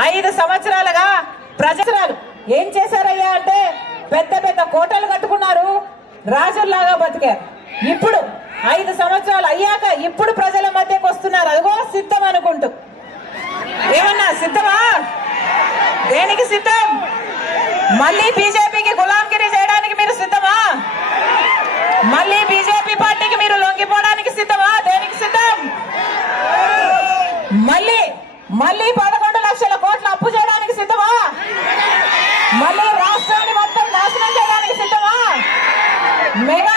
ఐదు సంవత్సరాలుగా ప్రజలు ఏం చేశారయ్యా అంటే పెద్ద పెద్ద కోటలు కట్టుకున్నారు. రాజుల్లాగా బతికారు. ఇప్పుడు ఐదు సంవత్సరాలు అయ్యాక ఇప్పుడు ప్రజల మధ్యకు వస్తున్నారు. అదిగో సిద్ధం అనుకుంటూ. ఏమన్నా సిద్ధమా? దేనికి సిద్ధం? మళ్ళీ బీజేపీకి గులాంగిరి చేయడానికి మీరు సిద్ధమా? మళ్ళీ బీజేపీ పార్టీకి మీరు లొంగిపోవడానికి సిద్ధమా దేనికి సిద్ధం మళ్ళీ మళ్ళీ పదకొండు లక్షల కోట్లు అప్పు చేయడానికి సిద్ధమా? మళ్ళీ రాష్ట్రాన్ని మొత్తం నాశనం చేయడానికి సిద్ధమా? మెగా